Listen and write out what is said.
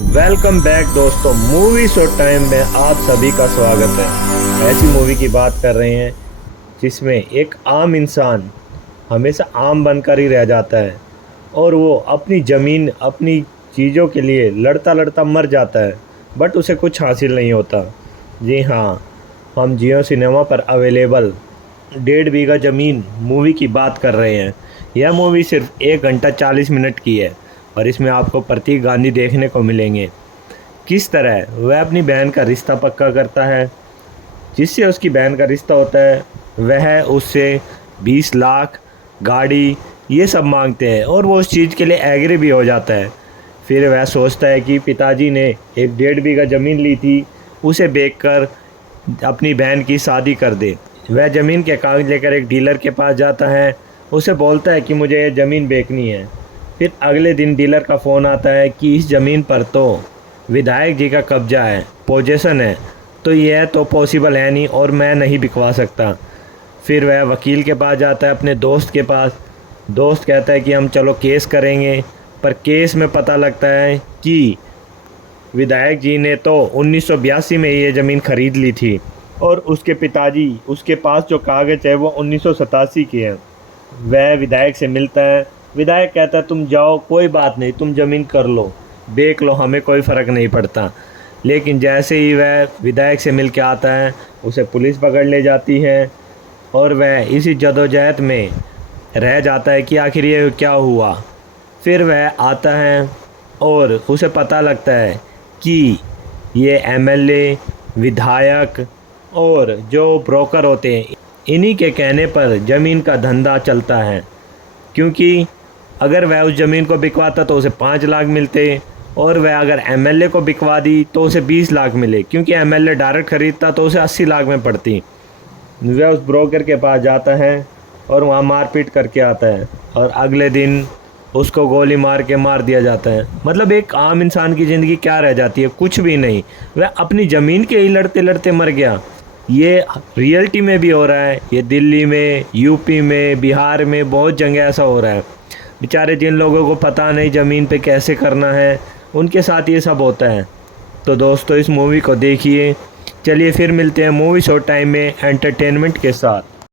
Welcome back दोस्तों, movie show time में आप सभी का स्वागत है। ऐसी मूवी की बात कर रहे हैं जिसमें एक आम इंसान हमेशा आम बनकर ही रह जाता है और वो अपनी ज़मीन अपनी चीज़ों के लिए लड़ता लड़ता मर जाता है, बट उसे कुछ हासिल नहीं होता। जी हाँ, हम जियो सिनेमा पर अवेलेबल 1.5 बीघा ज़मीन मूवी की बात कर रहे हैं। यह मूवी सिर्फ 1 घंटा 40 मिनट की है और इसमें आपको प्रतीक गांधी देखने को मिलेंगे। किस तरह वह अपनी बहन का रिश्ता पक्का करता है। जिससे उसकी बहन का रिश्ता होता है वह उससे 20 लाख, गाड़ी, ये सब मांगते हैं और वो उस चीज़ के लिए एग्री भी हो जाता है। फिर वह सोचता है कि पिताजी ने एक 1.5 बीघा ज़मीन ली थी, उसे बेचकर अपनी बहन की शादी कर दे। वह ज़मीन के कागज़ लेकर एक डीलर के पास जाता है, उसे बोलता है कि मुझे ये ज़मीन बेचनी है। फिर अगले दिन डीलर का फ़ोन आता है कि इस ज़मीन पर तो विधायक जी का कब्जा है, पोजेसन है, तो यह तो पॉसिबल है नहीं और मैं नहीं बिकवा सकता। फिर वह वकील के पास जाता है, अपने दोस्त के पास। दोस्त कहता है कि हम चलो केस करेंगे, पर केस में पता लगता है कि विधायक जी ने तो 1982 में ये ज़मीन ख़रीद ली थी और उसके पिताजी उसके पास जो कागज़ है वो 1987 के हैं। वह विधायक से मिलता है। विधायक कहता है तुम जाओ, कोई बात नहीं, तुम ज़मीन कर लो, बेच लो, हमें कोई फ़र्क नहीं पड़ता। लेकिन जैसे ही वह विधायक से मिल के आता है उसे पुलिस पकड़ ले जाती है और वह इसी जदोजहद में रह जाता है कि आखिर ये क्या हुआ। फिर वह आता है और उसे पता लगता है कि ये एमएलए, विधायक और जो ब्रोकर होते हैं, इन्हीं के कहने पर ज़मीन का धंधा चलता है। क्योंकि अगर वह उस ज़मीन को बिकवाता तो उसे 5 लाख मिलते और वह अगर एमएलए को बिकवा दी तो उसे 20 लाख मिले, क्योंकि एमएलए डायरेक्ट ख़रीदता तो उसे 80 लाख में पड़ती। वह उस ब्रोकर के पास जाता है और वहाँ मारपीट करके आता है और अगले दिन उसको गोली मार के मार दिया जाता है। मतलब एक आम इंसान की ज़िंदगी क्या रह जाती है, कुछ भी नहीं। वह अपनी ज़मीन के ही लड़ते लड़ते मर गया। ये रियलिटी में भी हो रहा है, ये दिल्ली में, यूपी में, बिहार में बहुत जगह ऐसा हो रहा है। बेचारे जिन लोगों को पता नहीं ज़मीन पे कैसे करना है, उनके साथ ये सब होता है। तो दोस्तों, इस मूवी को देखिए। चलिए फिर मिलते हैं मूवी शो टाइम में एंटरटेनमेंट के साथ।